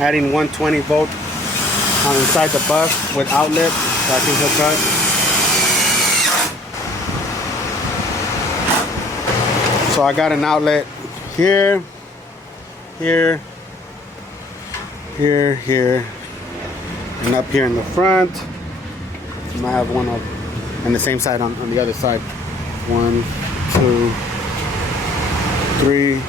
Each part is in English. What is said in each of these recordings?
Adding 120 volt on inside the bus with outlet so I can hook up. So I got an outlet here, here, here, here, and up here in the front. And I have one up on the same side on the other side. 1, 2, 3,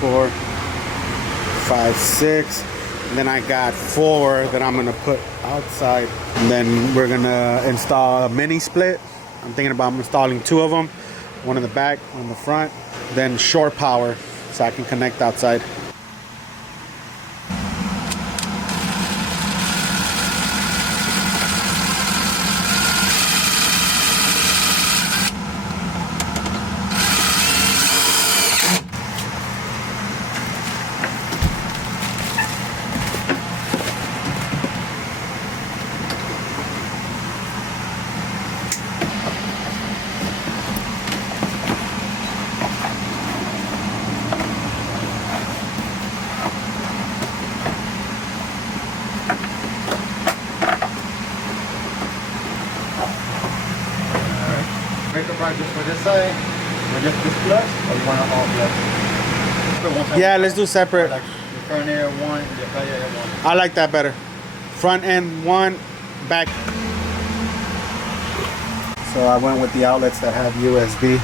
4, 5, 6. And then I got 4 that I'm gonna put outside. And then we're gonna install a mini split. I'm thinking about installing 2 of them. One in the back, one in the front. Then shore power so I can connect outside. Breaker bar just for this side, or just this clutch, or you want it all clutch? Yeah, let's do separate. Like the front air one, the back air one. I like that better. Front end 1, back. So I went with the outlets that have USB.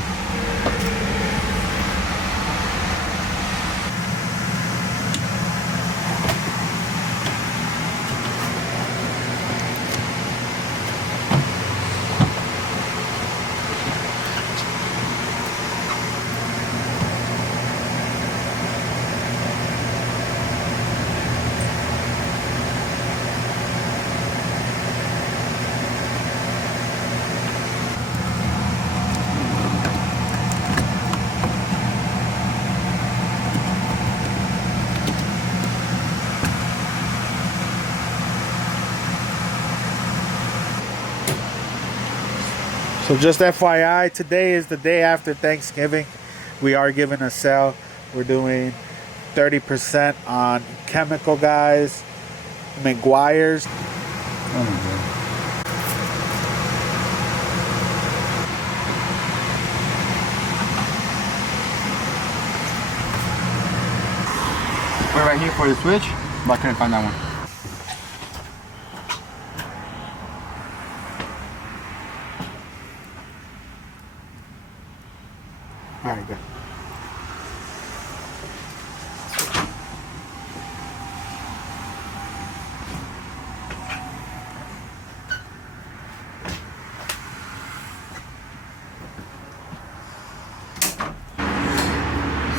So just FYI, today is the day after Thanksgiving. We are giving a sale. We're doing 30% on chemical guys, McGuire's. Oh my God. We're right here for the switch, but I couldn't find that one. All right, good.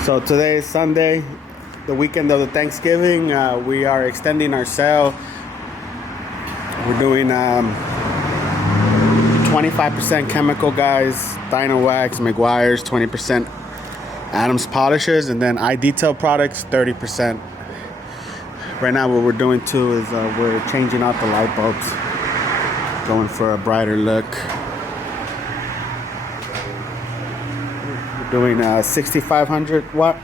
So today is Sunday, the weekend of the Thanksgiving. We are extending our sale. We're doing 25% chemical guys, Dyno Wax, McGuire's, 20% Adams polishes, and then I.detail products, 30%. Right now what we're doing too is we're changing out the light bulbs, going for a brighter look. We're doing 6,500 watt.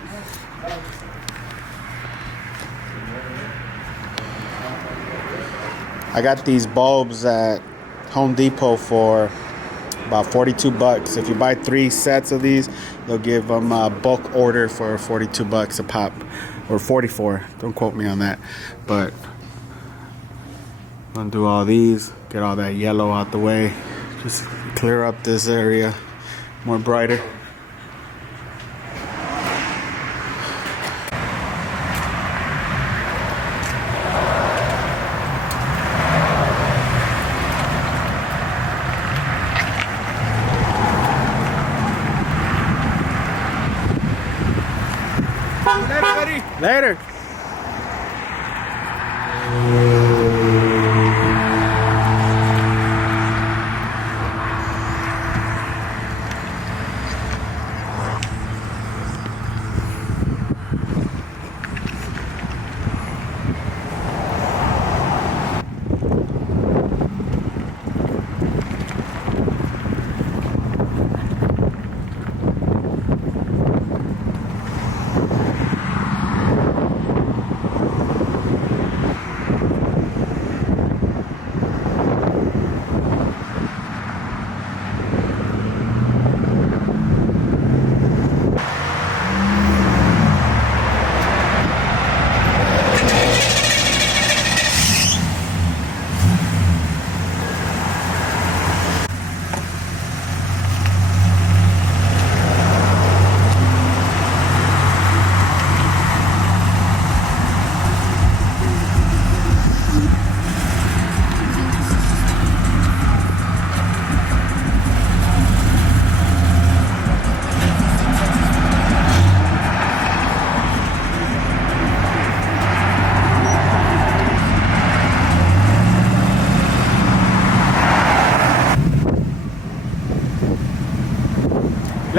I got these bulbs at Home Depot for about 42 bucks. If you buy 3 sets of these, they'll give them a bulk order for 42 bucks a pop, or 44. Don't quote me on that. But I'm gonna do all these, get all that yellow out the way, just clear up this area more brighter. Later.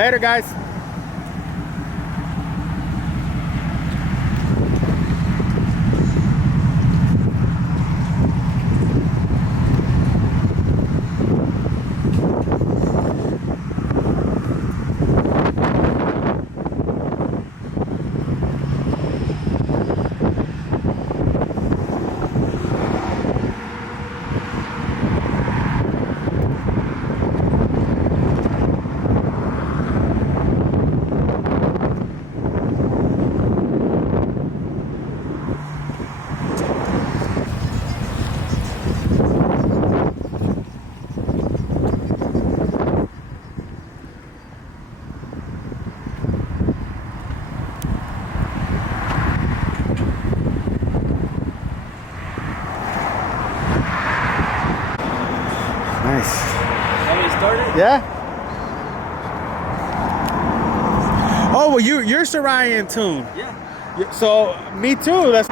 Later, guys. Nice. Have you started? Yeah. Oh, well, you're Sarayan tune. Yeah. So me too. That's.